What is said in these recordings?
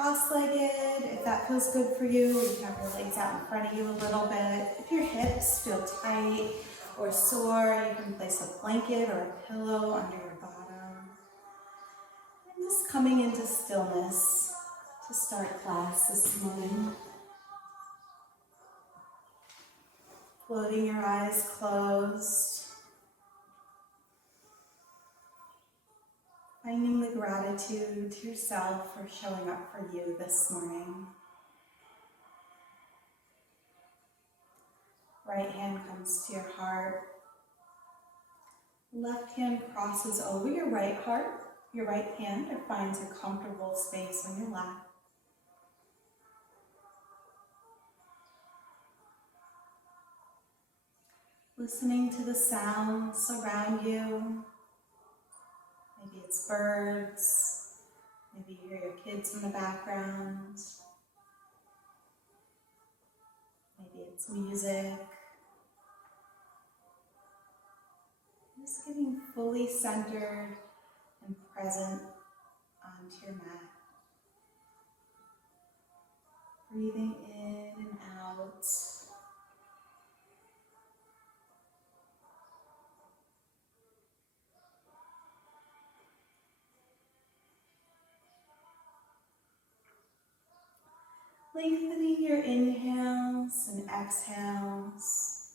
cross-legged, if that feels good for you. You can have your legs out in front of you a little bit. If your hips feel tight or sore, you can place a blanket or a pillow under your bottom. And just coming into stillness to start class this morning. Floating your eyes closed. Finding the gratitude to yourself for showing up for you this morning. Right hand comes to your heart. Left hand crosses over your right heart, your right hand, or finds a comfortable space on your lap. Listening to the sounds around you. Maybe it's birds, maybe you hear your kids in the background, maybe it's music. Just getting fully centered and present onto your mat. Breathing in and out. Lengthening your inhales and exhales.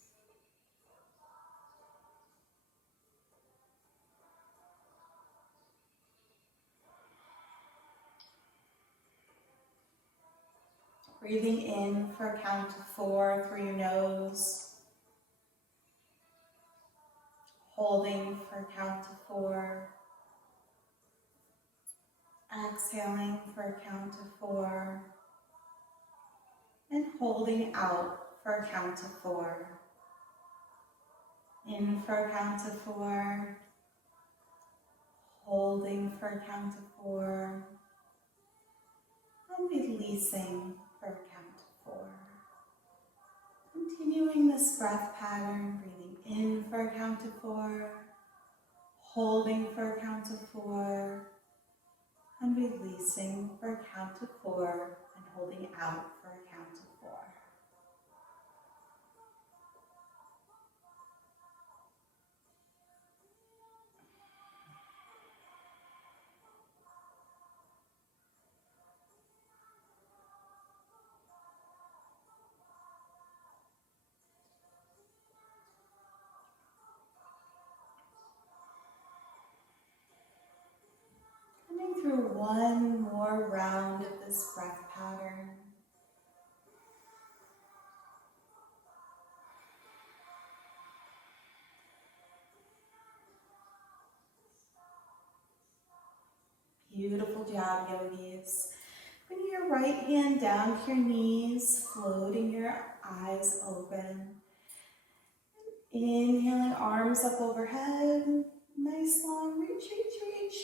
Breathing in for a count of 4 through your nose. Holding for a count of 4. Exhaling for a count of 4. And holding out for a count of 4. In for a count of 4. Holding for a count of 4. And releasing for a count of 4. Continuing this breath pattern, breathing in for a count of 4. Holding for a count of 4. And releasing for a count of 4. And holding out for a count of 4. Coming through one more round of this breath pattern. Beautiful job, yogis. Bring your right hand down to your knees, floating your eyes open. Inhaling, arms up overhead. Nice long reach,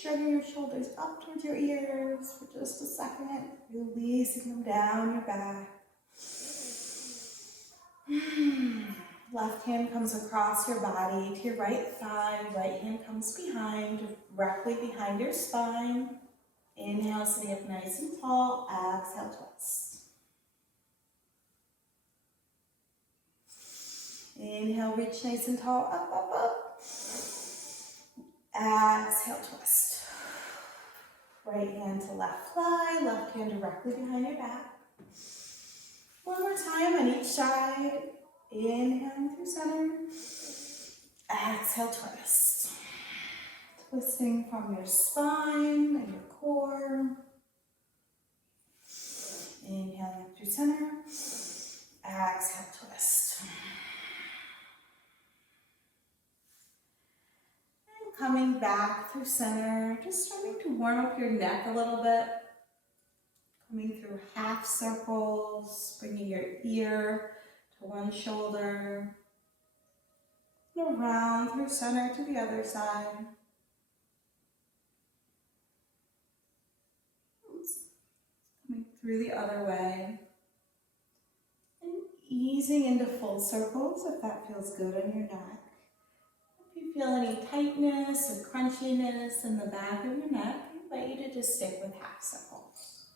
dragging your shoulders up towards your ears for just a second. Releasing them down your back. Left hand comes across your body to your right thigh. Right hand comes behind, directly behind your spine. Inhale, sitting up nice and tall. Exhale, twist. Inhale, reach nice and tall. Up, up, up. Exhale, twist. Right hand to left thigh. Left hand directly behind your back. One more time on each side. Inhaling through center. Exhale, twist. Twisting from your spine and your core. Inhaling up through center. Exhale, twist. And coming back through center, just starting to warm up your neck a little bit. Coming through half circles, bringing your ear to one shoulder. And around through center to the other side. Coming through the other way. And easing into full circles if that feels good on your neck. If you feel any tightness or crunchiness in the back of your neck, I invite you to just stick with half circles.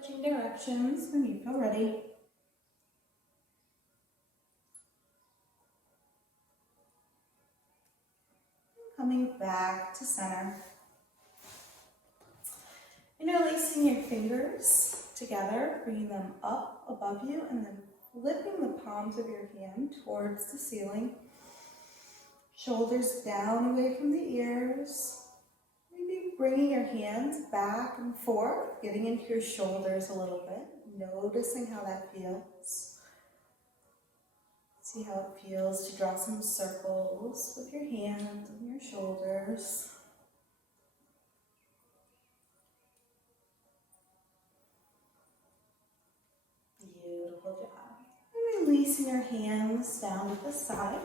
Switching directions when you feel ready. Coming back to center. Interlacing your fingers together, bringing them up above you, and then flipping the palms of your hand towards the ceiling. Shoulders down away from the ears. Maybe bringing your hands back and forth, getting into your shoulders a little bit, noticing how that feels. See how it feels to draw some circles with your hands and your shoulders. Beautiful job. And releasing your hands down to the side.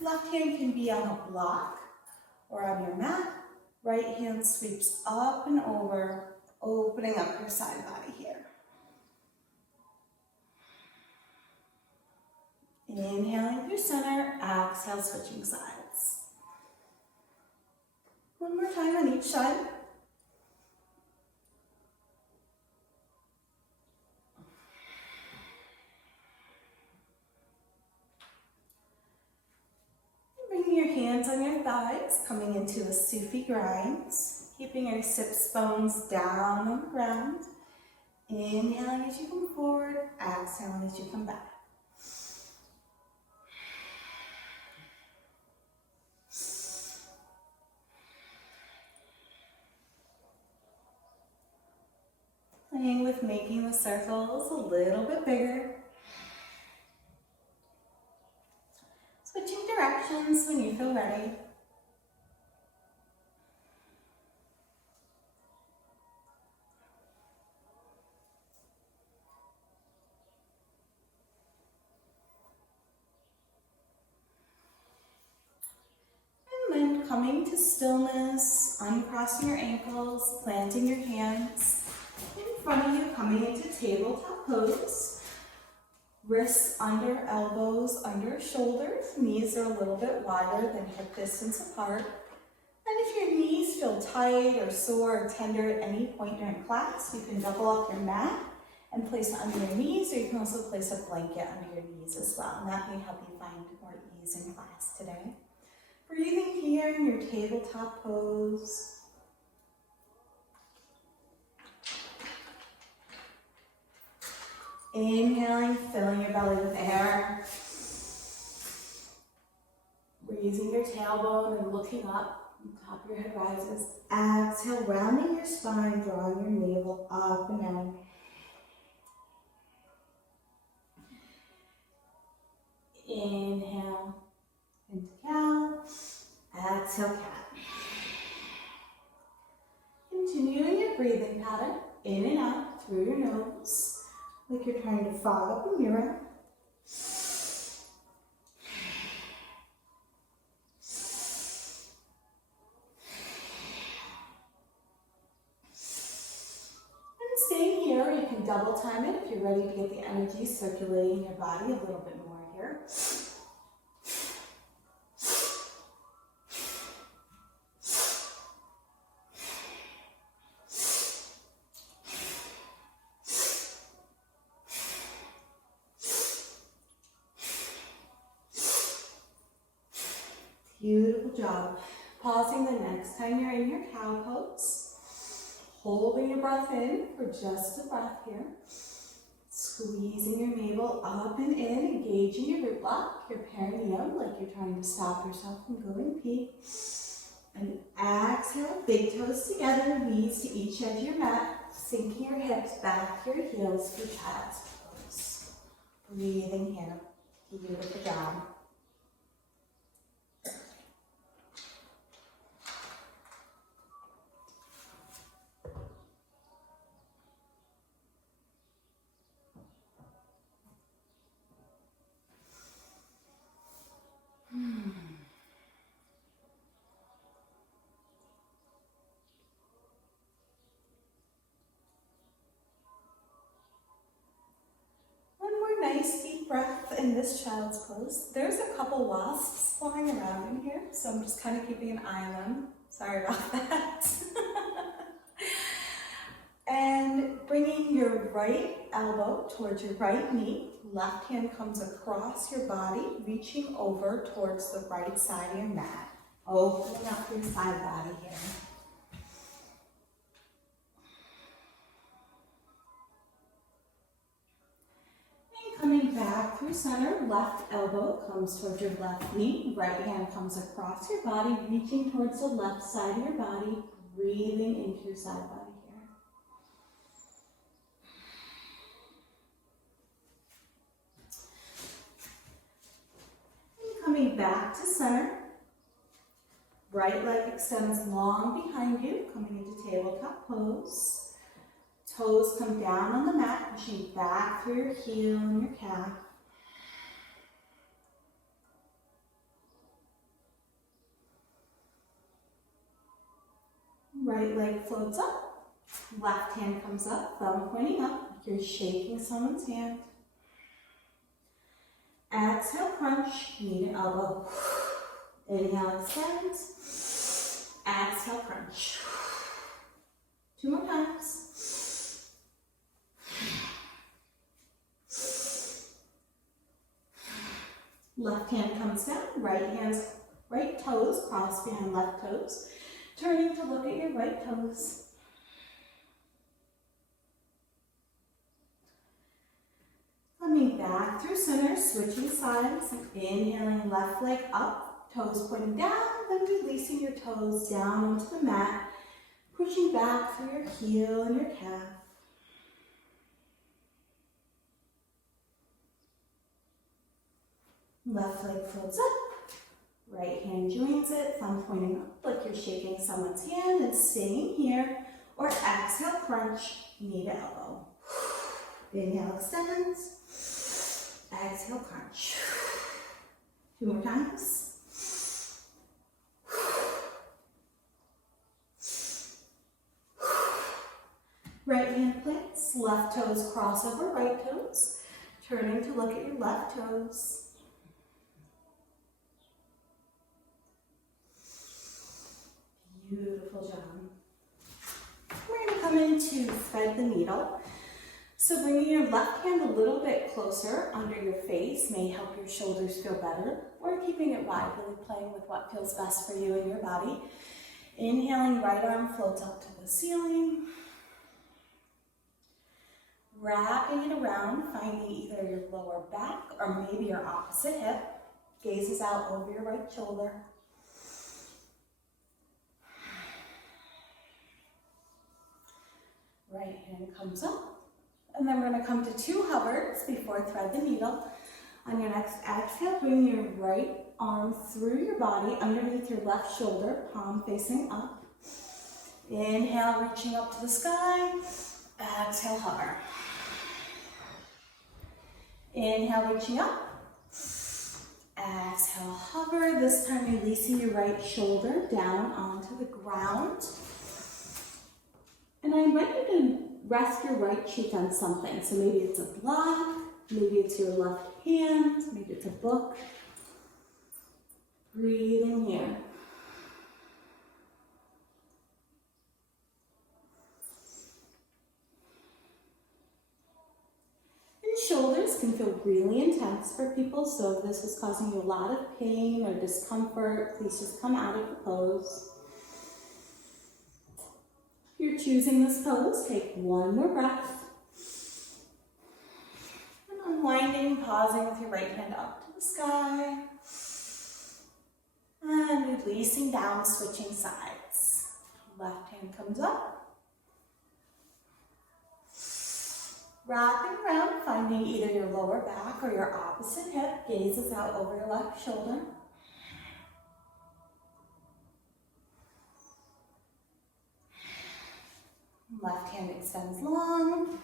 Left hand can be on a block or on your mat. Right hand sweeps up and over, opening up your side body here. Inhaling through center, exhale, switching sides. One more time on each side. Bringing your hands on your thighs, coming into the Sufi grinds, keeping your sits bones down on the ground. Inhaling as you come forward, exhaling as you come back. Playing with making the circles a little bit bigger. Switching directions when you feel ready. And then coming to stillness, uncrossing your ankles, planting your hands in front of you, coming into tabletop pose. Wrists under, elbows under shoulders. Knees are a little bit wider than hip distance apart. And if your knees feel tight or sore or tender at any point during class, you can double up your mat and place it under your knees, or you can also place a blanket under your knees as well. And that may help you find more ease in class today. Breathing here in your tabletop pose. Inhaling, filling your belly with air. Raising your tailbone and looking up. Top of your head rises. Exhale, rounding your spine, drawing your navel up and down. Inhale into cow. Exhale, cat. Continuing your breathing pattern, in and out through your nose. Like you're trying to fog up a mirror. And staying here, you can double time it if you're ready to get the energy circulating in your body a little bit more here. Beautiful job. Pausing the next time you're in your cow pose. Holding your breath in for just a breath here. Squeezing your navel up and in, engaging your root block, your perineum, like you're trying to stop yourself from going pee. And exhale, big toes together, knees to each edge of your mat, sinking your hips back to your heels for child's pose. Breathing here. Beautiful job. Nice deep breath in this child's pose. There's a couple wasps flying around in here, so I'm just kind of keeping an eye on them. Sorry about that. And bringing your right elbow towards your right knee, left hand comes across your body, reaching over towards the right side of your mat. Opening up your side body here. And coming back through center, left elbow comes towards your left knee, right hand comes across your body, reaching towards the left side of your body, breathing into your side body. Coming back to center, right leg extends long behind you, coming into tabletop pose. Toes come down on the mat, pushing back through your heel and your calf. Right leg floats up, left hand comes up, thumb pointing up, you're shaking someone's hand. Exhale, crunch, knee to elbow. Inhale, extend. Exhale, crunch. 2 more times. Left hand comes down, right toes cross behind left toes. Turning to look at your right toes. Coming back through center, switching sides, inhaling left leg up, toes pointing down, then releasing your toes down onto the mat, pushing back through your heel and your calf. Left leg floats up, right hand joins it, thumb pointing up like you're shaking someone's hand and staying here, or exhale, crunch, knee to elbow. Inhale, extends. Exhale, crunch. 2 more times. Right hand plants, left toes cross over right toes. Turning to look at your left toes. Beautiful job. We're going to come into thread the needle. So bringing your left hand a little bit closer under your face may help your shoulders feel better, or keeping it wide, really playing with what feels best for you and your body. Inhaling, right arm floats up to the ceiling. Wrapping it around, finding either your lower back or maybe your opposite hip. Gazes out over your right shoulder. Right hand comes up. And then we're going to come to 2 hovers before thread the needle. On your next exhale, bring your right arm through your body, underneath your left shoulder, palm facing up. Inhale, reaching up to the sky. Exhale, hover. Inhale, reaching up. Exhale, hover. This time releasing your right shoulder down onto the ground. And I invite you to rest your right cheek on something. So maybe it's a block, maybe it's your left hand, maybe it's a book. Breathing here. And shoulders can feel really intense for people, so if this is causing you a lot of pain or discomfort, please just come out of the pose. If you're choosing this pose, take 1 more breath. And unwinding, pausing with your right hand up to the sky. And releasing down, switching sides. Left hand comes up. Wrapping around, finding either your lower back or your opposite hip. Gazes out over your left shoulder. Left hand extends long,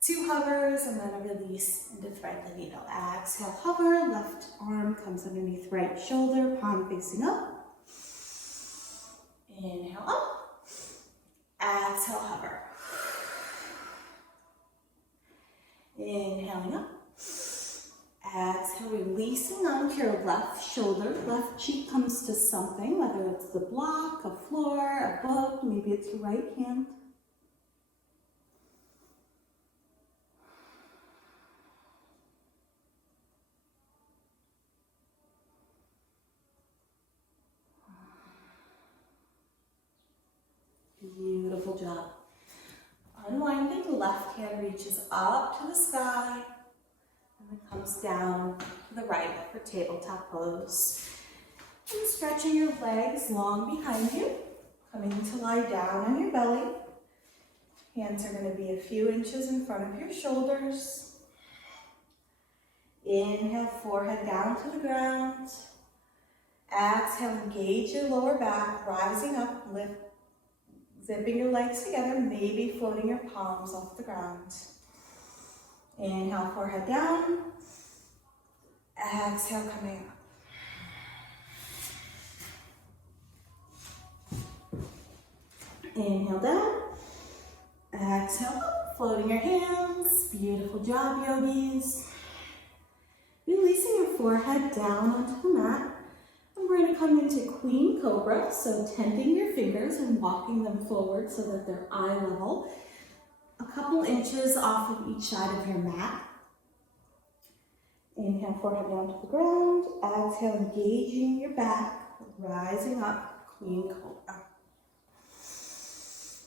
2 hovers, and then a release into thread the needle. Exhale, hover, left arm comes underneath right shoulder, palm facing up. Inhale up, exhale, hover. Inhaling up, exhale, releasing onto your left shoulder. Left cheek comes to something, whether it's the block, a floor, a book, maybe it's your right hand. Beautiful job. Unwinding, left hand reaches up to the sky and then comes down to the right for tabletop pose. And stretching your legs long behind you, coming to lie down on your belly. Hands are going to be a few inches in front of your shoulders. Inhale, forehead down to the ground. Exhale, engage your lower back, rising up, lift, zipping your legs together, maybe floating your palms off the ground. Inhale, forehead down. Exhale, coming up. Inhale down. Exhale up, floating your hands. Beautiful job, yogis. Releasing your forehead down onto the mat. And we're going to come into Queen Cobra, so tenting your fingers and walking them forward so that they're eye level. A couple inches off of each side of your mat. Inhale, forehead down to the ground. Exhale, engaging your back, rising up, Queen Cobra.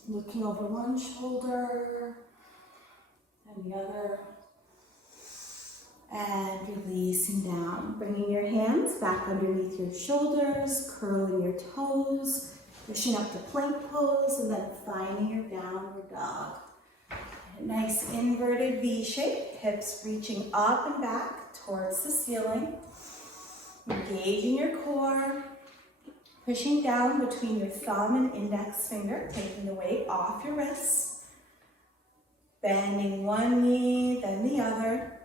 Looking over one shoulder and the other. And releasing down, bringing your hands back underneath your shoulders, curling your toes, pushing up to plank pose, and then finding your downward dog. A nice inverted V shape, hips reaching up and back towards the ceiling. Engaging your core, pushing down between your thumb and index finger, taking the weight off your wrists. Bending one knee, then the other.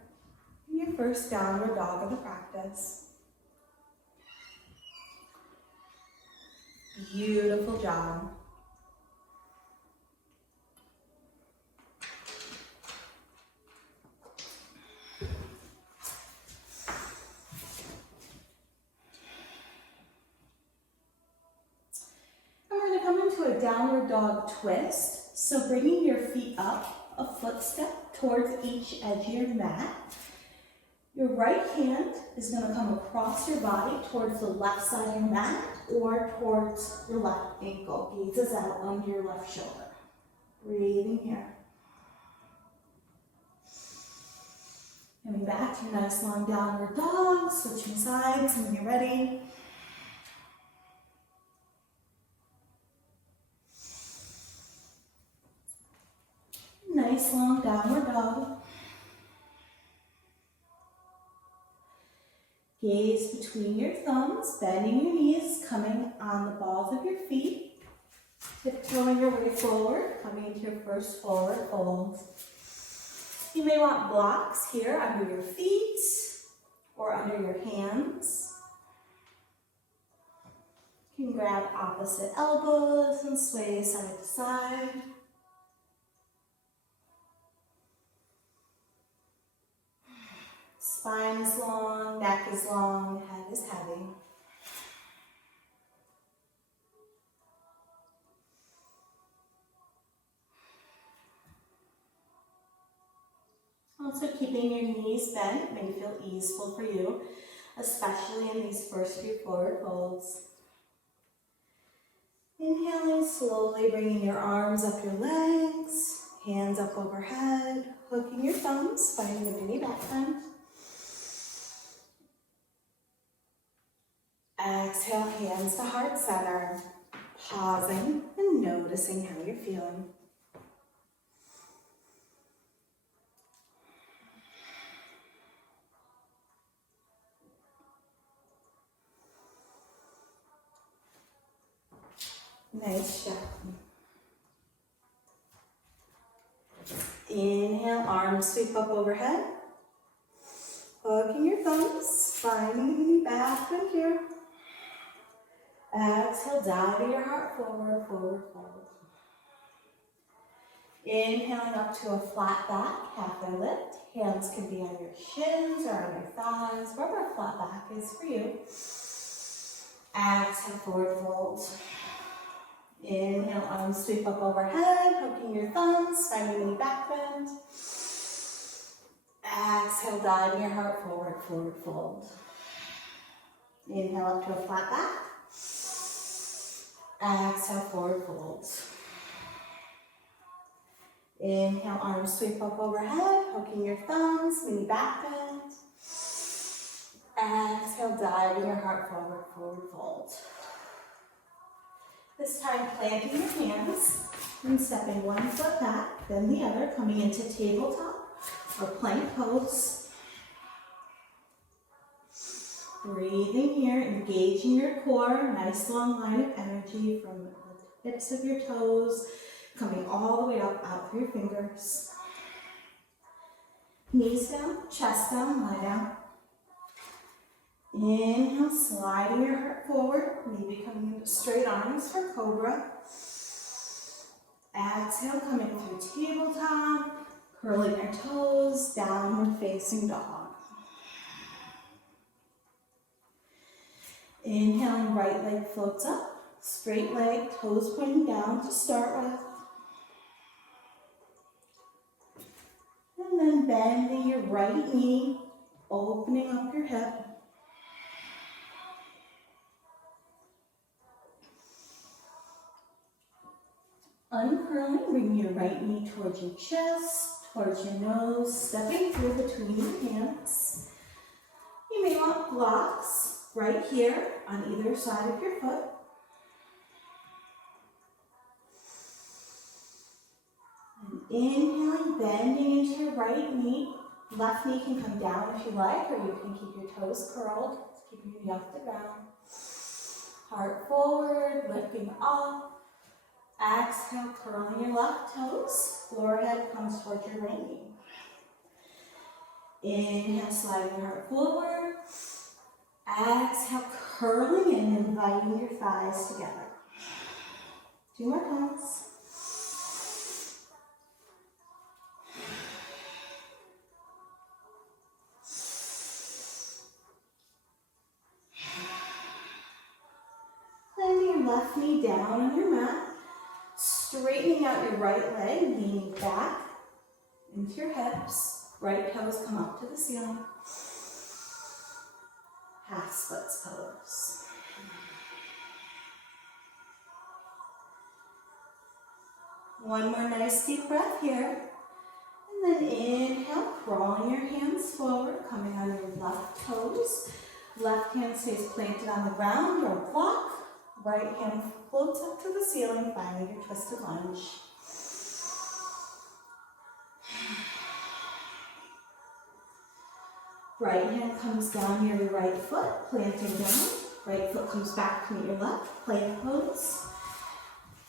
Your first downward dog of the practice. Beautiful job. And we're going to come into a downward dog twist. So bringing your feet up a footstep towards each edge of your mat. Your right hand is going to come across your body towards the left side of your mat or towards your left ankle. Gazes out under your left shoulder. Breathing here. Coming back to a nice long downward dog. Switching sides when you're ready. Nice long downward dog. Gaze between your thumbs, bending your knees, coming on the balls of your feet. Tiptoeing your way forward, coming into your first forward fold. You may want blocks here under your feet or under your hands. You can grab opposite elbows and sway side to side. Spine is long, neck is long, head is heavy. Also keeping your knees bent may feel easeful for you, especially in these first few forward folds. Inhaling, slowly bringing your arms up your legs, hands up overhead, hooking your thumbs, finding a mini back bend. Exhale, hands to heart center, pausing and noticing how you're feeling. Nice job. Inhale, arms sweep up overhead. Hooking your thumbs, finding a mini back bend here. Exhale, diving your heart forward, forward, forward. Inhaling up to a flat back, halfway lift. Hands can be on your shins or on your thighs, wherever a flat back is for you. Exhale, forward fold. Inhale, arms sweep up overhead, hooking your thumbs, finding a mini back bend. Exhale, diving your heart forward, forward fold. Inhale up to a flat back. Exhale, forward fold. Inhale, arms sweep up overhead, hooking your thumbs, mini back bend. Exhale, diving your heart forward, forward fold. This time, planting your hands and stepping one foot back, then the other, coming into tabletop or plank pose. Breathing here, engaging your core, nice long line of energy from the tips of your toes, coming all the way up, out through your fingers. Knees down, chest down, lie down. Inhale, sliding your heart forward, maybe coming into straight arms for cobra. Exhale, coming through tabletop, curling your toes, downward facing dog. Inhaling, right leg floats up, straight leg, toes pointing down to start with. And then bending your right knee, opening up your hip. Uncurling, bring your right knee towards your chest, towards your nose, stepping through between your hands. You may want blocks right here on either side of your foot. And inhaling, bending into your right knee. Left knee can come down if you like, or you can keep your toes curled, keeping your knee off the ground. Heart forward, lifting up. Exhale, curling your left toes. Forehead comes towards your right knee. Inhale, sliding your heart forward. Exhale, curling in, inviting your thighs together. 2 more times. Landing your left knee down on your mat. Straightening out your right leg, leaning back into your hips. Right toes come up to the ceiling. Half splits pose. One more nice deep breath here. And then inhale, crawling your hands forward, coming on your left toes. Left hand stays planted on the ground or block. Right hand floats up to the ceiling, finding your twisted lunge. Right hand comes down near your right foot, planting down. Right foot comes back to meet your left, plank pose.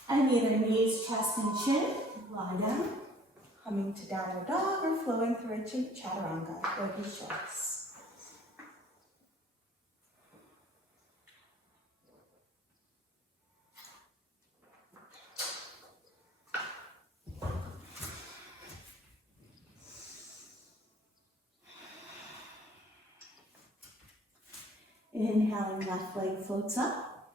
And either knees, chest, and chin, lie down. Coming to downward dog or flowing through a chaturanga, yogi's choice. Inhaling, left leg floats up,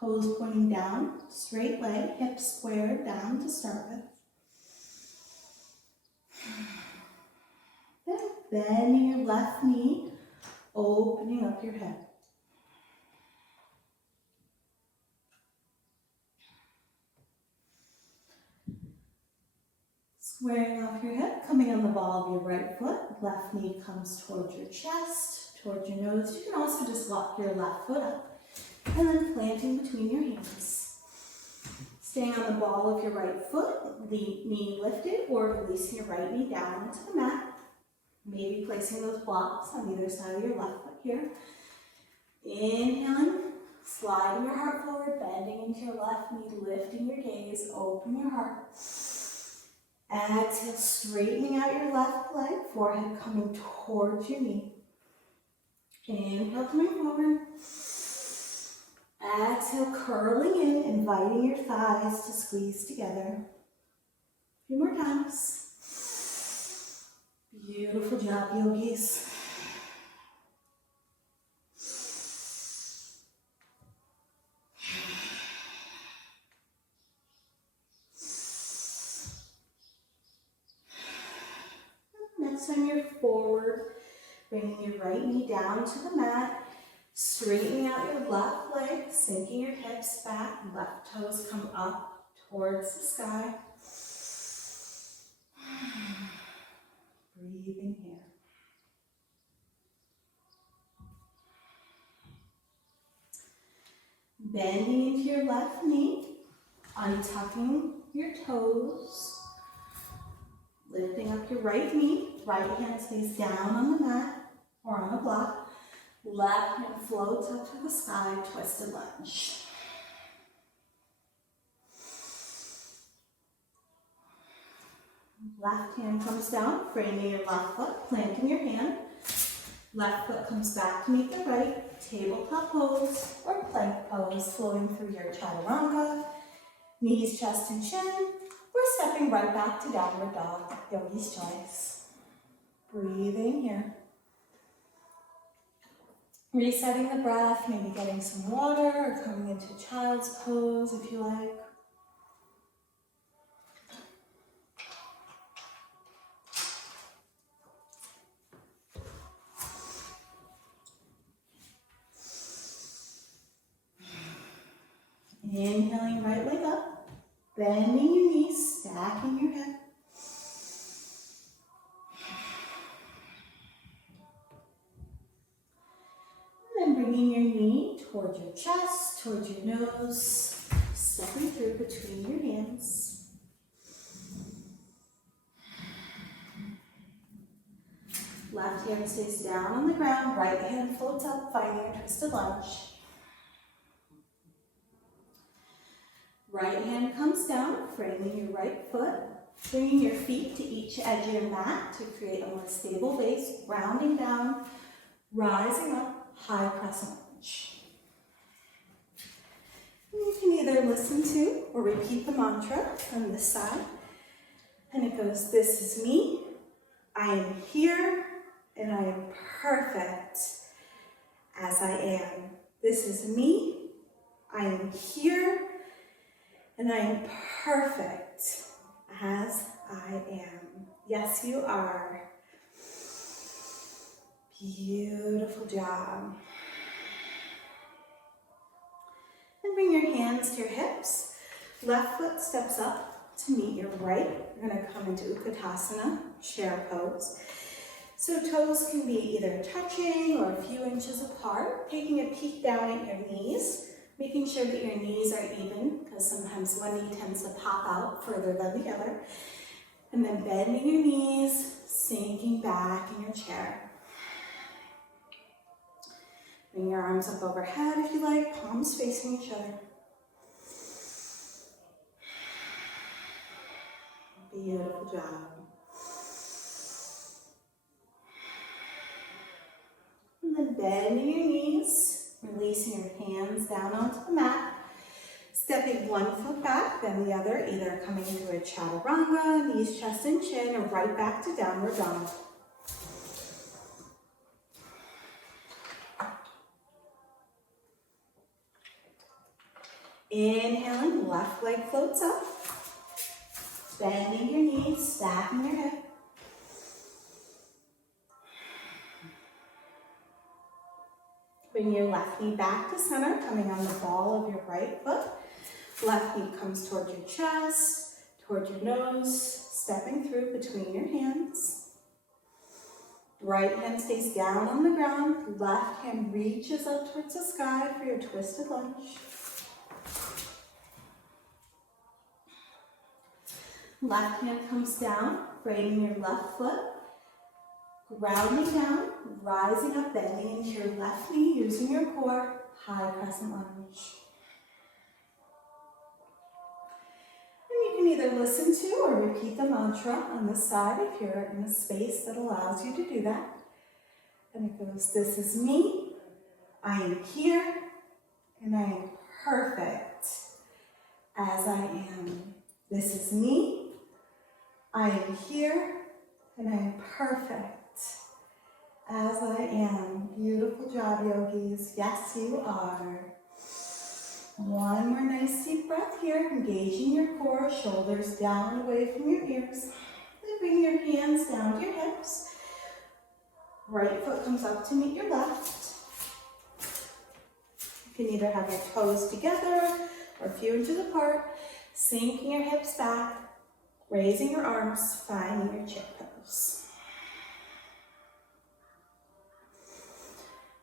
toes pointing down, straight leg, hips squared down to start with. Then bending your left knee, opening up your hip. Squaring off your hip, coming on the ball of your right foot, left knee comes towards your chest, towards your nose. You can also just lock your left foot up and then planting between your hands. Staying on the ball of your right foot, the knee lifted or releasing your right knee down onto the mat. Maybe placing those blocks on either side of your left foot here. Inhaling, sliding your heart forward, bending into your left knee, lifting your gaze, open your heart. Exhale, straightening out your left leg, forehead coming towards your knee. Inhale, coming forward. Exhale, curling in, inviting your thighs to squeeze together. A few more times. Beautiful job, yogis. Next time you're forward, bringing your right knee down to the mat, straightening out your left leg, sinking your hips back, left toes come up towards the sky. Breathing here. Bending into your left knee, untucking your toes, lifting up your right knee. Right hand stays down on the mat or on a block. Left hand floats up to the sky, twisted lunge. Left hand comes down, framing your left foot, planting your hand. Left foot comes back to meet the right, tabletop pose or plank pose, flowing through your chaturanga, knees, chest, and chin. We're stepping right back to downward dog, yogi's choice. Breathing here. Resetting the breath, maybe getting some water or coming into child's pose if you like. Inhaling right leg up, bending your knees, stacking your head. And then bringing your knee towards your chest, towards your nose, stepping through between your hands. Left hand stays down on the ground, right hand floats up, finding a twisted lunge. Right hand comes down, framing your right foot, bringing your feet to each edge of your mat to create a more stable base, rounding down, rising up, high crescent lunge. And you can either listen to or repeat the mantra on this side. And it goes, this is me, I am here, and I am perfect as I am. This is me, I am here, and I am perfect as I am. Yes, you are. Beautiful job. And bring your hands to your hips. Left foot steps up to meet your right. You're going to come into Utkatasana, chair pose. So toes can be either touching or a few inches apart. Taking a peek down at your knees. Making sure that your knees are even, because sometimes one knee tends to pop out further than the other. And then bending your knees, sinking back in your chair. Bring your arms up overhead if you like, palms facing each other. Beautiful job. And then bending your knees. Releasing your hands down onto the mat, stepping one foot back, then the other, either coming into a chaturanga, knees, chest, and chin, or right back to downward dog. Inhaling, left leg floats up, bending your knees, stacking your hip. Bring your left knee back to center, coming on the ball of your right foot. Left knee comes towards your chest, towards your nose, stepping through between your hands. Right hand stays down on the ground. Left hand reaches up towards the sky for your twisted lunge. Left hand comes down, framing your left foot. Grounding down, rising up, bending into your left knee, using your core, high crescent lunge. And you can either listen to or repeat the mantra on this side if you're in a space that allows you to do that. And it goes, this is me, I am here, and I am perfect as I am. This is me, I am here, and I am perfect as I am. Beautiful job, yogis. Yes, you are. One more nice deep breath here, engaging your core, shoulders down away from your ears. Then bring your hands down to your hips. Right foot comes up to meet your left. You can either have your toes together or a few inches apart, sinking your hips back, Raising your arms, finding your chair pose.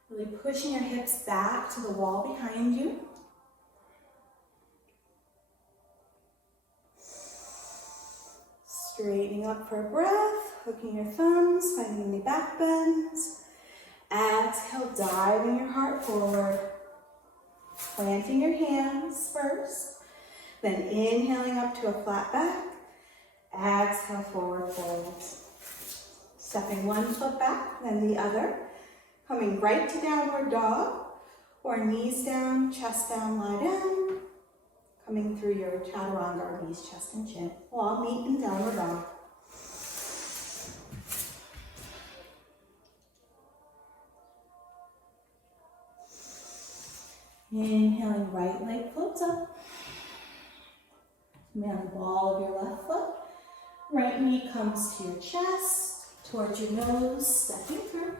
Really pushing your hips back to the wall behind you. Straightening up for a breath, hooking your thumbs, finding any back bends. Exhale, diving your heart forward. Planting your hands first, then inhaling up to a flat back. Exhale, forward fold. Stepping one foot back, then the other. Coming right to downward dog, or knees down, chest down, lie down. Coming through your chaturanga, or knees, chest, and chin. All meet in downward dog. Inhaling, right leg floats up. Man the ball of your left foot. Right knee comes to your chest, towards your nose, stepping through.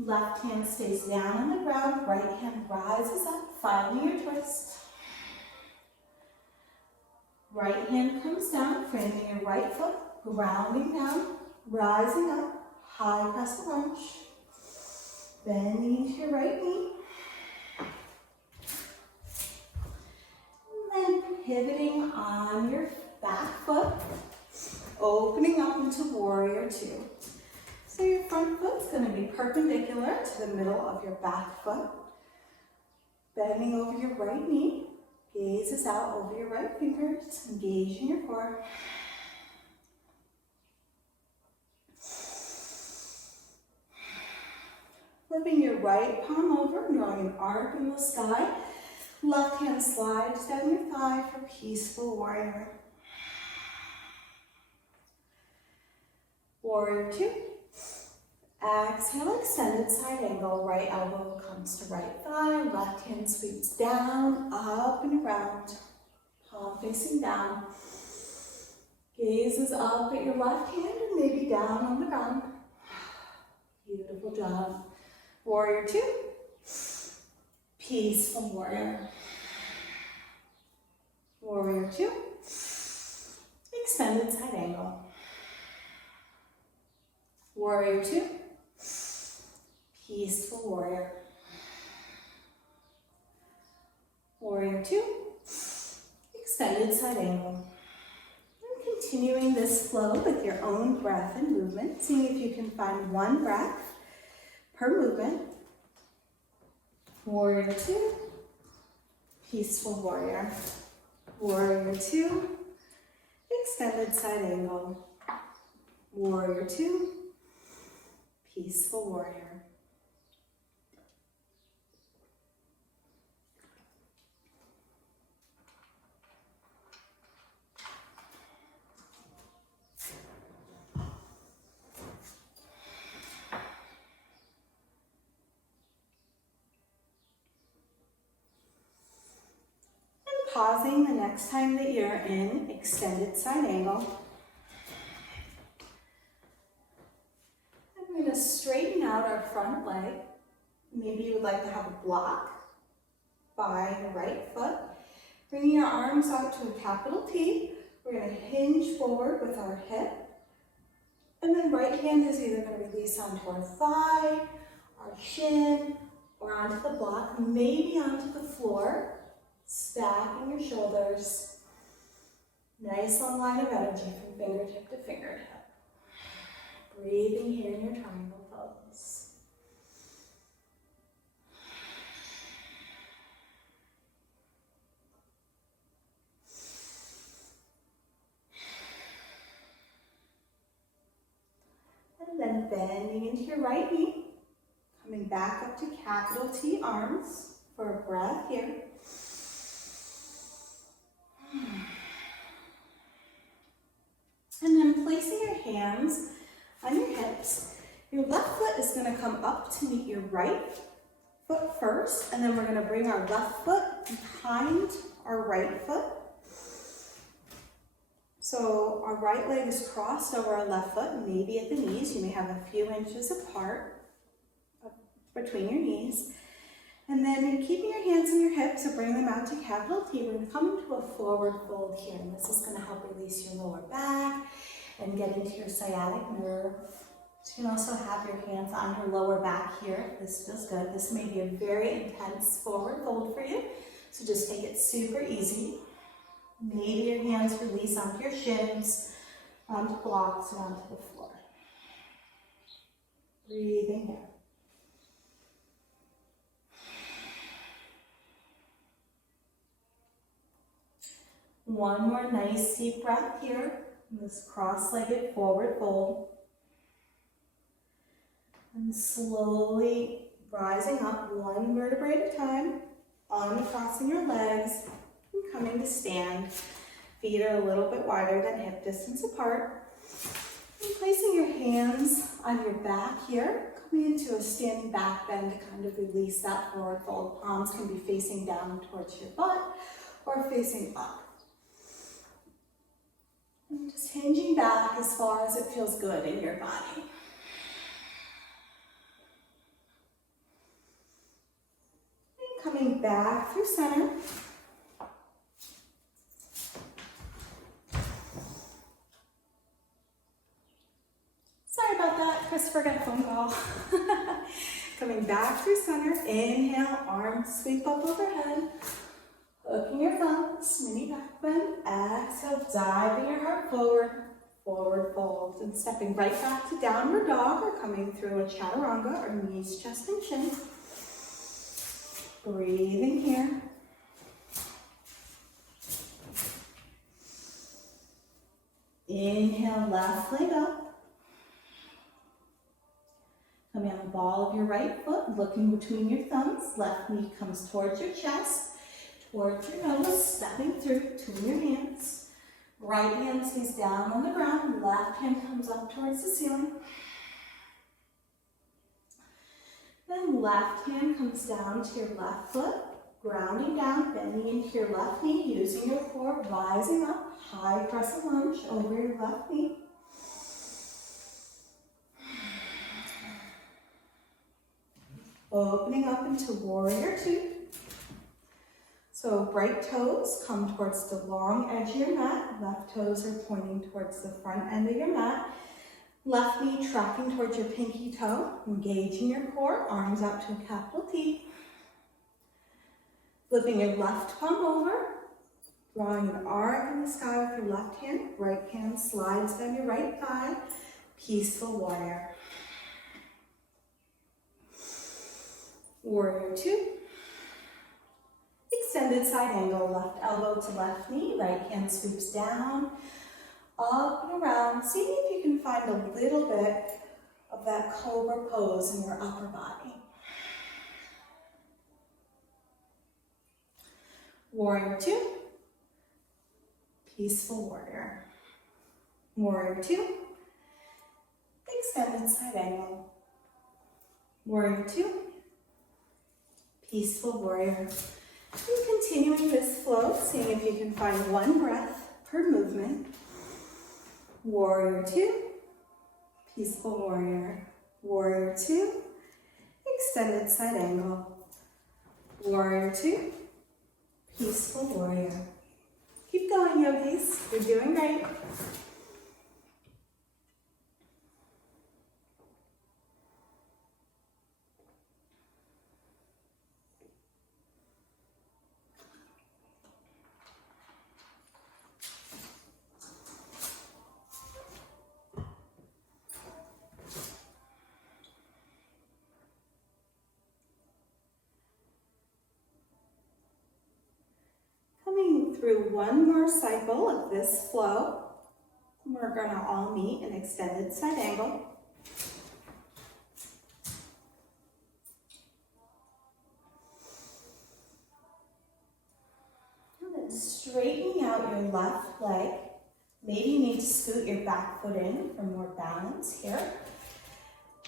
Left hand stays down on the ground, right hand rises up, finding your twist. Right hand comes down, framing your right foot, grounding down, rising up, high crescent lunge. Bending into your right knee. And then pivoting on your back foot, opening up into warrior two. So your front foot's going to be perpendicular to the middle of your back foot. Bending over your right knee, gazes out over your right fingers, engaging your core. Flipping your right palm over, drawing an arc in the sky. Left hand slides down your thigh for peaceful warrior. Warrior two. Exhale, extended side angle. Right elbow comes to right thigh. Left hand sweeps down, up and around. Palm facing down. Gazes up at your left hand and maybe down on the ground. Beautiful job. Warrior two. Peaceful warrior. Warrior two. Extended side angle. Warrior two. Peaceful warrior. Warrior two. Extended side angle. And continuing this flow with your own breath and movement, seeing if you can find one breath per movement. Warrior two, peaceful warrior. Warrior two, extended side angle. Warrior two, peaceful warrior. Pausing the next time that you're in extended side angle. And we're going to straighten out our front leg. Maybe you would like to have a block by your right foot. Bringing your arms out to a capital T. We're going to hinge forward with our hip. And then right hand is either going to release onto our thigh, our shin, or onto the block, maybe onto the floor. Stacking your shoulders. Nice long line of energy from fingertip to fingertip. Breathing here in your triangle pose. And then bending into your right knee. Coming back up to capital T arms for a breath here. And then placing your hands on your hips, your left foot is going to come up to meet your right foot first, and then we're going to bring our left foot behind our right foot. So our right leg is crossed over our left foot, maybe at the knees. You may have a few inches apart between your knees. And then keeping your hands on your hips, so bring them out to capital T. We're going to come into a forward fold here, and this is going to help release your lower back and get into your sciatic nerve. So you can also have your hands on your lower back here. This feels good. This may be a very intense forward fold for you, so just take it super easy. Maybe your hands release onto your shins, onto blocks, and onto the floor. Breathing here. One more nice deep breath here in this cross-legged forward fold. And slowly rising up one vertebrae at a time, uncrossing your legs, and coming to stand. Feet are a little bit wider than hip distance apart. And placing your hands on your back here, coming into a standing back bend to kind of release that forward fold. Palms can be facing down towards your butt or facing up. And just hinging back as far as it feels good in your body. And coming back through center. Sorry about that, Christopher got a phone call. Coming back through center, inhale, arms sweep up overhead. Hooking your thumbs, mini back bend. Exhale, diving your heart forward, forward fold. And stepping right back to downward dog or coming through a chaturanga or knees, chest, and chin. Breathing here. Inhale, left leg up. Coming on the ball of your right foot, looking between your thumbs. Left knee comes towards your chest, towards your nose, stepping through, between your hands. Right hand stays down on the ground, left hand comes up towards the ceiling. Then left hand comes down to your left foot, grounding down, bending into your left knee, using your core, rising up, high crescent lunge over your left knee. Opening up into warrior two. So right toes come towards the long edge of your mat. Left toes are pointing towards the front end of your mat. Left knee tracking towards your pinky toe. Engaging your core, arms out to a capital T. Flipping your left palm over. Drawing an arc in the sky with your left hand. Right hand slides down your right thigh. Peaceful warrior. Warrior two. Extended side angle, left elbow to left knee, right hand sweeps down, up and around. See if you can find a little bit of that cobra pose in your upper body. Warrior two. Peaceful warrior. Warrior two. Extended side angle. Warrior two. Peaceful warrior. And continuing this flow, seeing if you can find one breath per movement. Warrior two. Peaceful warrior. Warrior two. Extended side angle. Warrior two. Peaceful warrior. Keep going, yogis. You're doing great. Through one more cycle of this flow, we're going to all meet in extended side angle. And then straightening out your left leg. Maybe you need to scoot your back foot in for more balance here.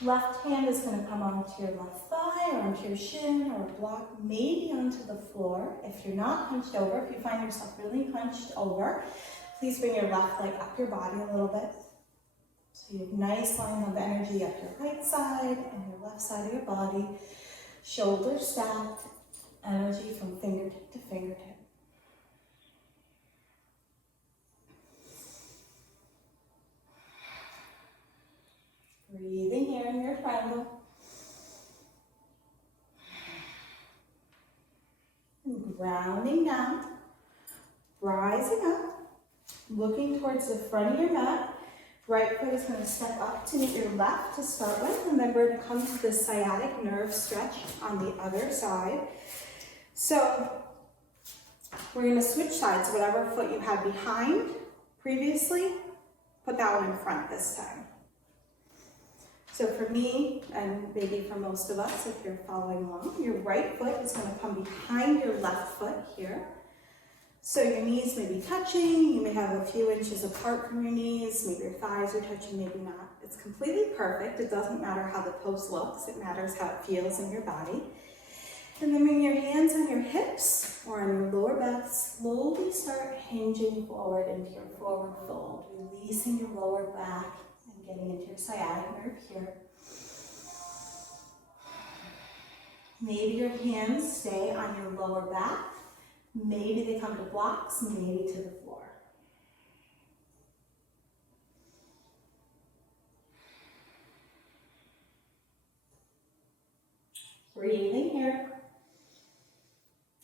Left hand is going to come onto your left thigh or onto your shin or a block, maybe onto the floor. If you're not hunched over, if you find yourself really hunched over, please bring your left leg up your body a little bit. So you have nice line of energy up your right side and your left side of your body. Shoulders stacked, energy from fingertip to fingertip. Breathing here in your triangle. And grounding down, rising up, looking towards the front of your mat. Right foot is going to step up to meet your left to start with, and then we're going to come to the sciatic nerve stretch on the other side. So we're going to switch sides. Whatever foot you had behind previously, put that one in front this time. So for me, and maybe for most of us, if you're following along, your right foot is going to come behind your left foot here. So your knees may be touching, you may have a few inches apart from your knees, maybe your thighs are touching, maybe not. It's completely perfect. It doesn't matter how the pose looks, it matters how it feels in your body. And then bring your hands on your hips or on your lower back, slowly start hinging forward into your forward fold, releasing your lower back and getting into your sciatic nerve here. Maybe your hands stay on your lower back. Maybe they come to blocks, maybe to the floor. Breathing here.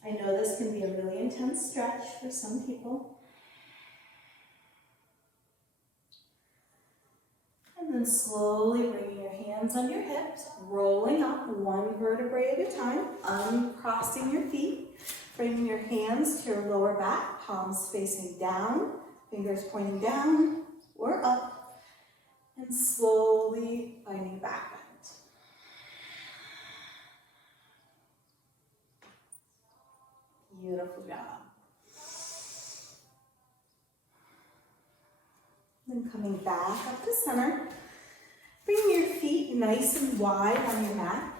I know this can be a really intense stretch for some people. And then slowly bringing your hands on your hips, rolling up one vertebrae at a time, uncrossing your feet. Bringing your hands to your lower back, palms facing down, fingers pointing down or up, and slowly finding back bend. Beautiful job. Then coming back up to center, bringing your feet nice and wide on your mat.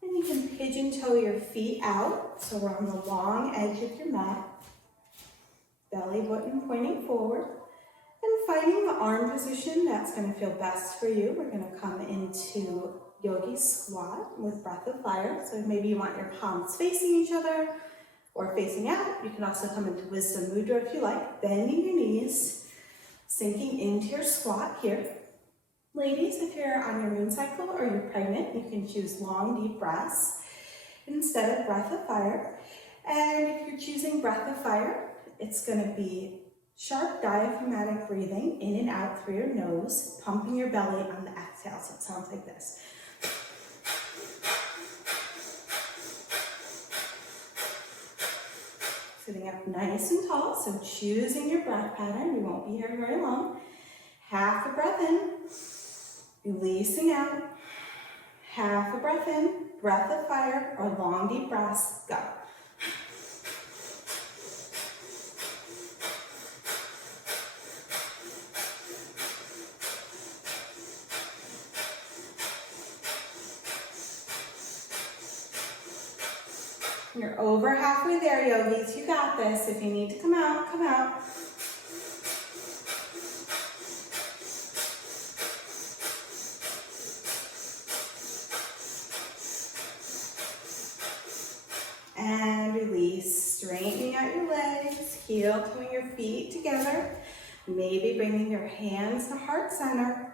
And you can pigeon toe your feet out, so we're on the long edge of your mat. Belly button pointing forward. And finding the arm position that's going to feel best for you. We're going to come into yogi squat with breath of fire. So maybe you want your palms facing each other or facing out. You can also come into wisdom mudra if you like. Bending your knees, sinking into your squat here. Ladies, if you're on your moon cycle or you're pregnant, you can choose long, deep breaths instead of breath of fire. And if you're choosing breath of fire, it's going to be sharp diaphragmatic breathing in and out through your nose, pumping your belly on the exhale. So it sounds like this. Sitting up nice and tall, so choosing your breath pattern. You won't be here very long. Half a breath in. Releasing out, half a breath in, breath of fire, or long deep breaths, go. You're over halfway there, yogis, you got this. If you need to come out, come out. And release, straightening out your legs, heel toeing your feet together. Maybe bringing your hands to heart center,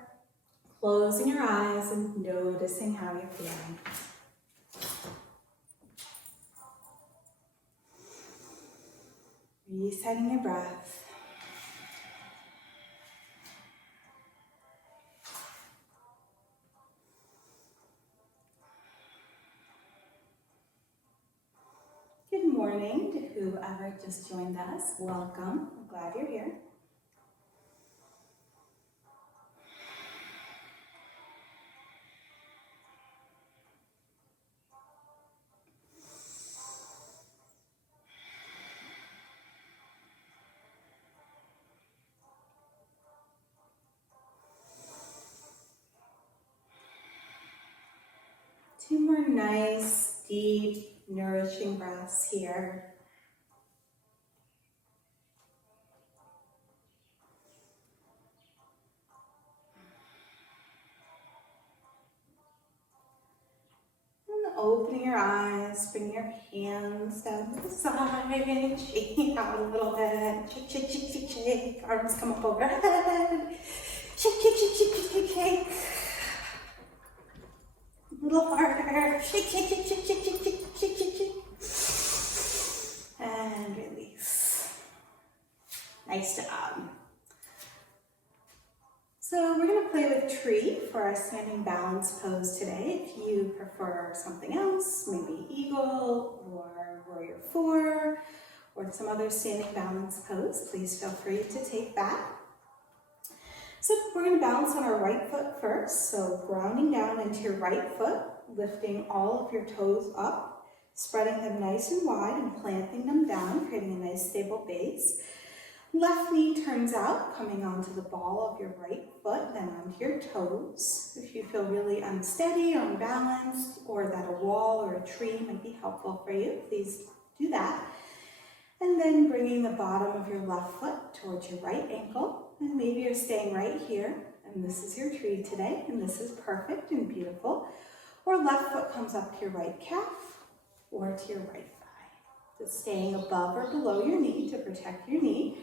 closing your eyes and noticing how you're feeling. Resetting your breath. Good morning to whoever just joined us. Welcome. I'm glad you're here. Two more nice, deep, nourishing breaths here. opening your eyes, bringing your hands down to the side, shaking it out a little bit. Shake, shake, shake, shake, shake. Arms come up overhead. Shake, shake, shake, shake, shake, shake, shake. A little harder. Shake, shake, shake, shake, shake, shake, shake, shake, shake, shake. And release. Nice job. So we're going to play with tree for our standing balance pose today. If you prefer something else, maybe eagle or warrior four or some other standing balance pose, please feel free to take that. So we're going to balance on our right foot first. So grounding down into your right foot, lifting all of your toes up, spreading them nice and wide and planting them down, creating a nice stable base. Left knee turns out, coming onto the ball of your right foot, then onto your toes. If you feel really unsteady or unbalanced, or that a wall or a tree might be helpful for you, please do that. And then bringing the bottom of your left foot towards your right ankle, and maybe you're staying right here, and this is your tree today, and this is perfect and beautiful. Or left foot comes up to your right calf, or to your right thigh. Just staying above or below your knee to protect your knee.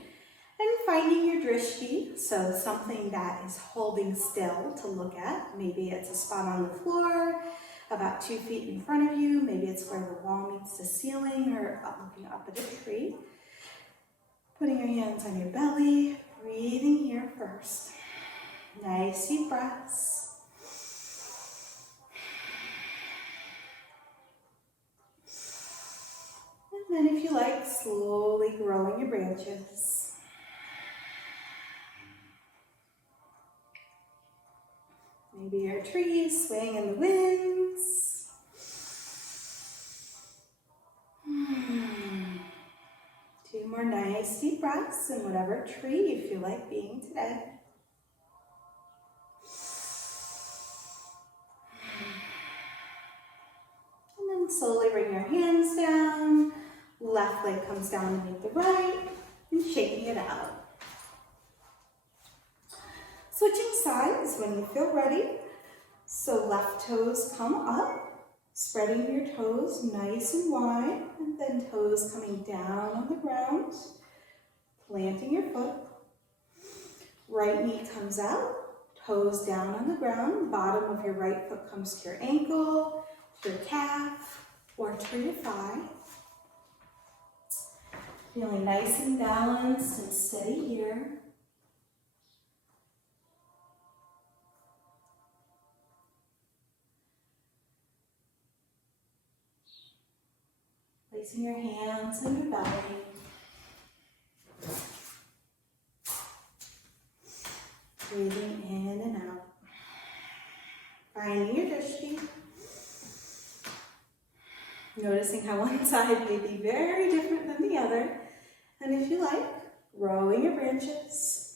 And finding your drishti, so something that is holding still to look at. Maybe it's a spot on the floor, about 2 feet in front of you. Maybe it's where the wall meets the ceiling or looking up at a tree. Putting your hands on your belly, breathing here first. Nice deep breaths. And then if you like, slowly growing your branches. Maybe your trees swaying in the winds. Two more nice deep breaths in whatever tree you feel like being today. And then slowly bring your hands down. Left leg comes down to meet the right, and shaking it out. Switching sides when you feel ready. So left toes come up, spreading your toes nice and wide, and then toes coming down on the ground, planting your foot. Right knee comes out, toes down on the ground, bottom of your right foot comes to your ankle, to your calf, or to your thigh. Feeling nice and balanced and steady here. Placing your hands on your belly. Breathing in and out. Finding your drishti. Noticing how one side may be very different than the other. And if you like, growing your branches.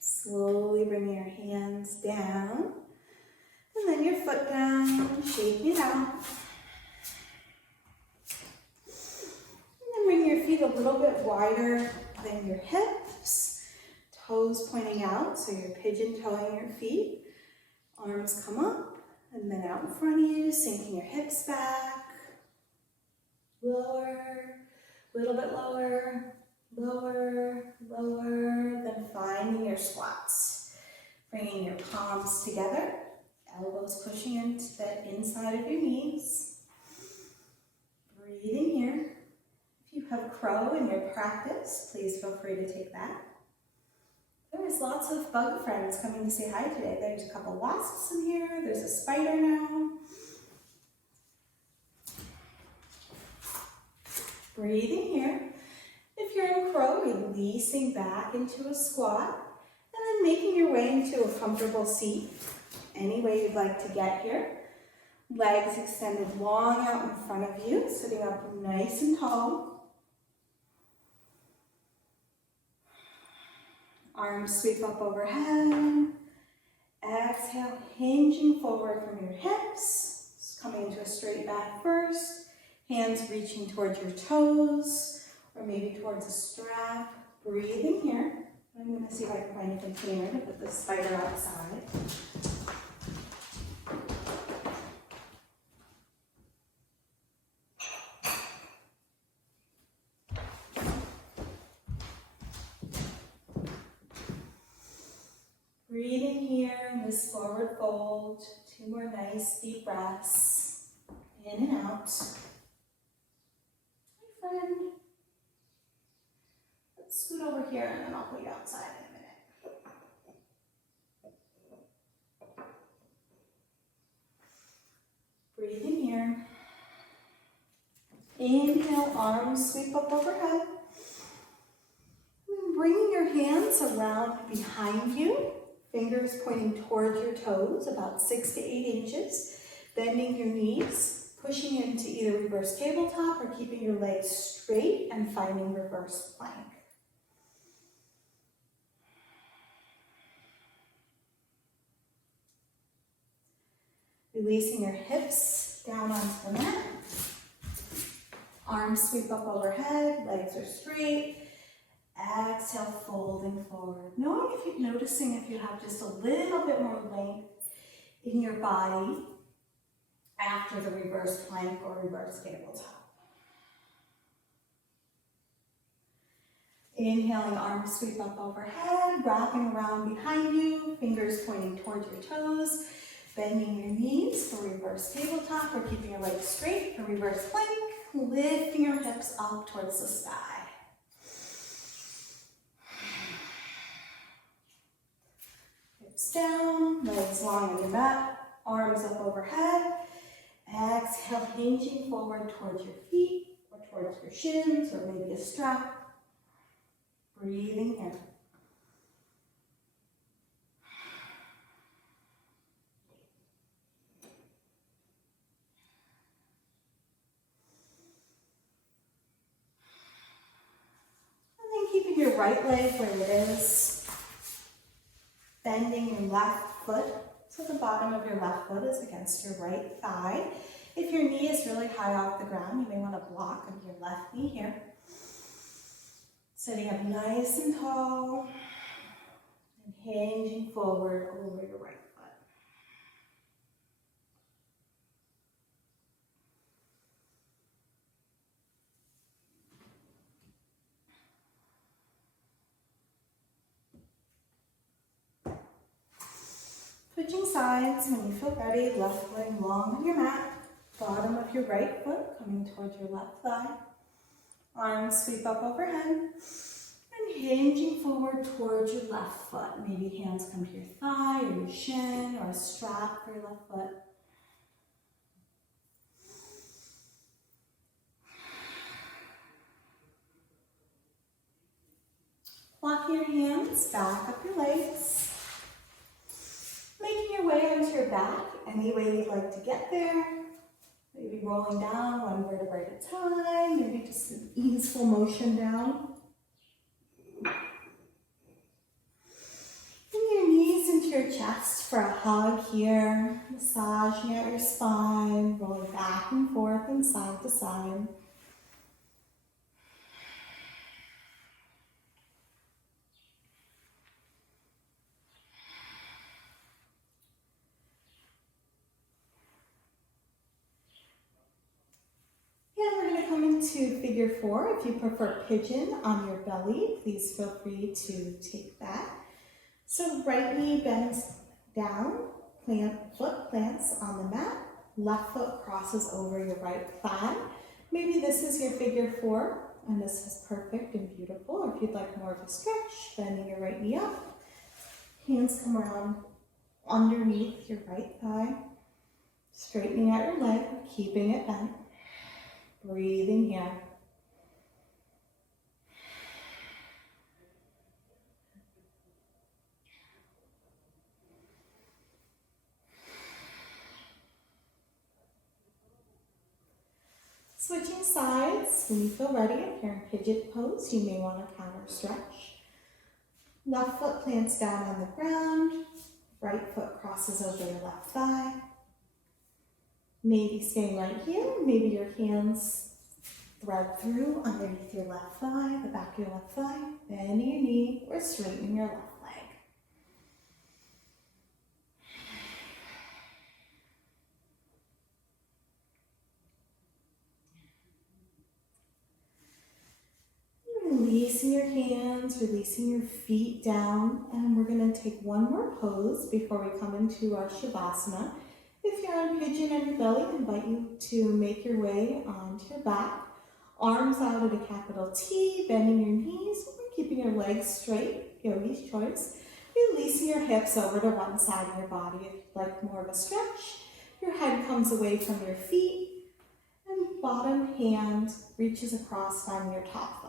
Slowly bring your hands down, and then your foot down, shake it out. And then bring your feet a little bit wider than your hips, toes pointing out, so you're pigeon-toeing your feet. Arms come up, and then out in front of you, sinking your hips back. Lower, a little bit lower. Lower, lower, then finding your squats. Bringing your palms together, elbows pushing into the inside of your knees. Breathing here. If you have crow in your practice, please feel free to take that. There's lots of bug friends coming to say hi today. There's a couple wasps in here. There's a spider now. Breathing here. If you're in crow, releasing back into a squat, and then making your way into a comfortable seat, any way you'd like to get here. Legs extended long out in front of you, sitting up nice and tall. Arms sweep up overhead. Exhale, hinging forward from your hips, coming into a straight back first. Hands reaching towards your toes, or maybe towards a strap. Breathing here. I'm going to see if I can find a container to put the spider outside. Breathe in here in this forward fold. 2 more nice deep breaths. In and out. Hi, friend. Let's scoot over here and then I'll put you outside in a minute. Breathe in here. Inhale, arms sweep up overhead. And bringing your hands around behind you, fingers pointing towards your toes, about 6 to 8 inches. Bending your knees, pushing into either reverse tabletop or keeping your legs straight and finding reverse plank. Releasing your hips down onto the mat. Arms sweep up overhead, legs are straight. Exhale, folding forward. Noticing if you have just a little bit more length in your body after the reverse plank or reverse tabletop. Inhaling, arms sweep up overhead, wrapping around behind you, fingers pointing towards your toes, bending your knees for reverse tabletop or keeping your legs straight for reverse plank, lifting your hips up towards the sky. Hips down, legs long on your mat, arms up overhead. Exhale, hinging forward towards your feet or towards your shins or maybe a strap. Breathing in. And then keeping your right leg where it is. Bending your left foot. So the bottom of your left foot is against your right thigh. If your knee is really high off the ground, you may want to block with your left knee here. Sitting up nice and tall and hinging forward over your right foot. Switching sides when you feel ready, left leg long on your mat, bottom of your right foot coming towards your left thigh. Arms sweep up overhead and hinging forward towards your left foot. Maybe hands come to your thigh or your shin or a strap for your left foot. Walking your hands back up your legs. Making your way onto your back, any way you'd like to get there. Maybe rolling down one vertebrae at a time, maybe just an easeful motion down. Bring your knees into your chest for a hug here, massaging out your spine, rolling back and forth and side to side. And we're going to come into figure 4. If you prefer pigeon on your belly, please feel free to take that. So right knee bends down, foot plants on the mat, left foot crosses over your right thigh. Maybe this is your figure 4, and this is perfect and beautiful. Or if you'd like more of a stretch, bending your right knee up, hands come around underneath your right thigh, straightening out your leg, keeping it bent. Breathing here. Switching sides, when you feel ready, if you're in pidgeot pose, you may want to counter stretch. Left foot plants down on the ground, right foot crosses over your left thigh. Maybe staying right here, maybe your hands Thread through underneath your left thigh, the back of your left thigh, bending your knee or straightening your left leg. Releasing your hands, releasing your feet down, and we're going to take one more pose before we come into our Shavasana. If you're on pigeon on your belly, I invite you to make your way onto your back. Arms out at a capital T, bending your knees, or keeping your legs straight, yogi's choice. Releasing your hips over to one side of your body if you'd like more of a stretch. Your head comes away from your feet, and bottom hand reaches across on your top thigh.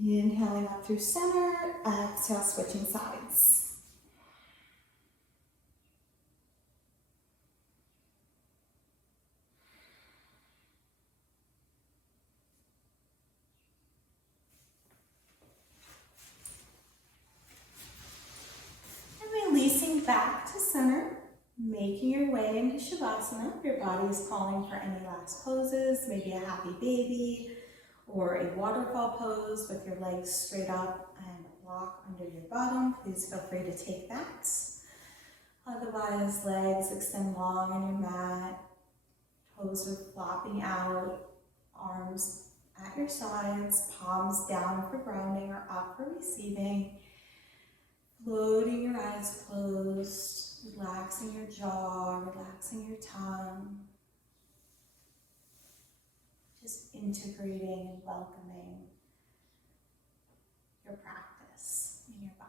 Inhaling up through center, exhale, switching sides. And releasing back to center, making your way into Shavasana. If your body is calling for any last poses, maybe a happy baby, or a waterfall pose with your legs straight up and a block under your bottom, please feel free to take that. Otherwise, legs extend long on your mat, toes are flopping out, arms at your sides, palms down for grounding or up for receiving. Floating your eyes closed, relaxing your jaw, relaxing your tongue. Just integrating and welcoming your practice in your body.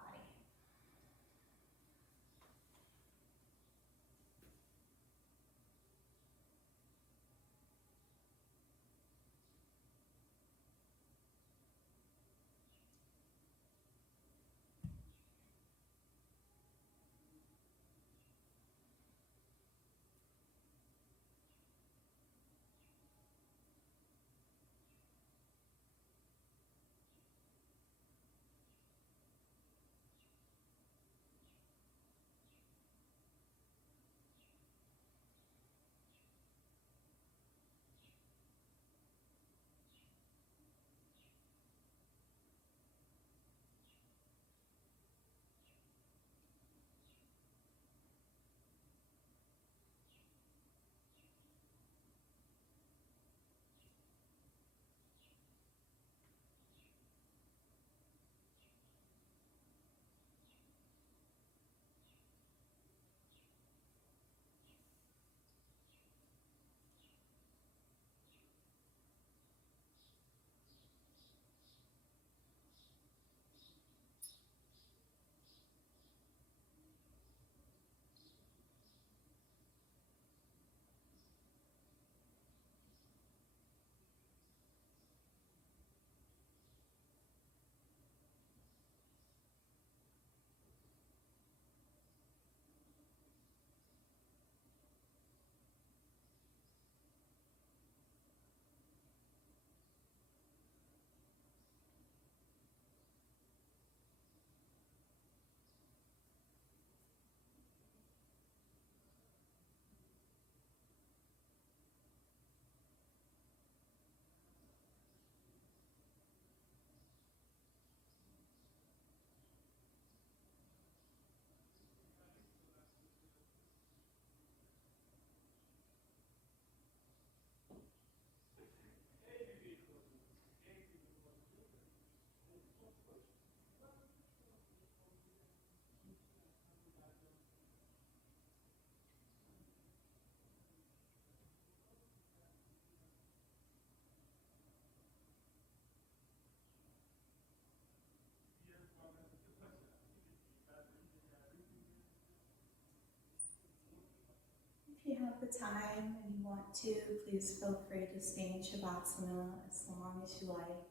If you have the time and you want to, please feel free to stay in Shavasana as long as you like.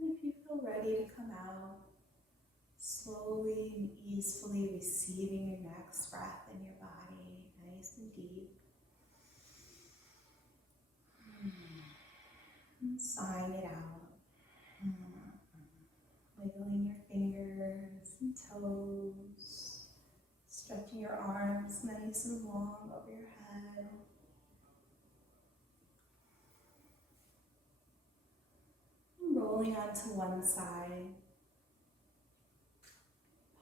And if you feel ready to come out, slowly and easily receiving your next breath in your body, nice and deep. And sighing it out. wiggling your fingers and toes, stretching your arms nice and long over your head. Rolling onto one side,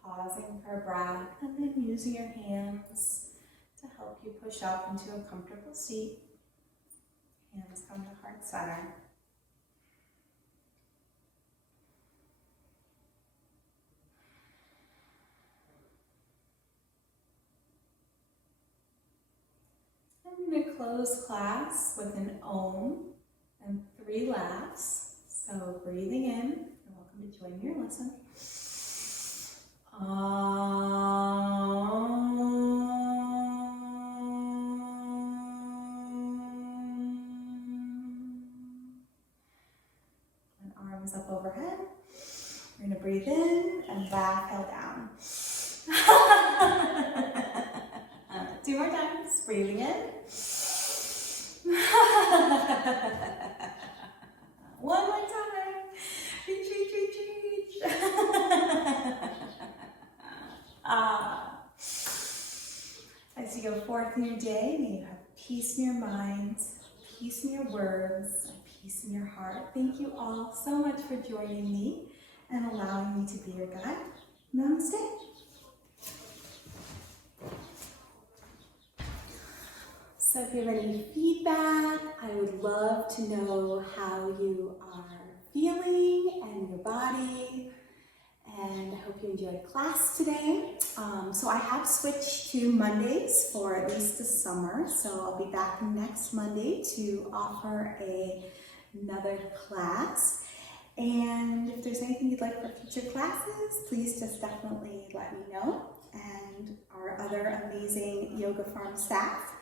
pausing for a breath, and then using your hands to help you push up into a comfortable seat. Hands come to heart center. I'm going to close class with an Om and 3 laughs. So breathing in, you're welcome to join your lesson. And arms up overhead. We're going to breathe in and back, held down. 2 more times. Breathing in. 1 more time. Reach, reach, reach, reach. As you go forth in your day, may you have peace in your mind, peace in your words, and peace in your heart. Thank you all so much for joining me and allowing me to be your guide. Namaste. So if you have any feedback, I would love to know how you are feeling and your body. And I hope you enjoyed class today. So I have switched to Mondays for at least the summer. So I'll be back next Monday to offer another class. And if there's anything you'd like for future classes, please just definitely let me know. And our other amazing Yoga Farm staff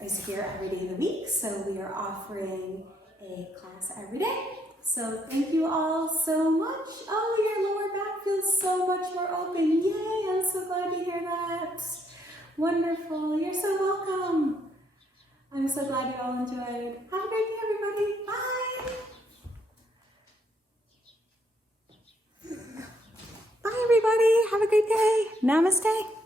is here every day of the week. So we are offering a class every day. So thank you all so much. Oh, your lower back feels so much more open. Yay, I'm so glad to hear that. Wonderful, you're so welcome. I'm so glad you all enjoyed. Have a great day, everybody. Bye. Bye, everybody. Have a great day. Namaste.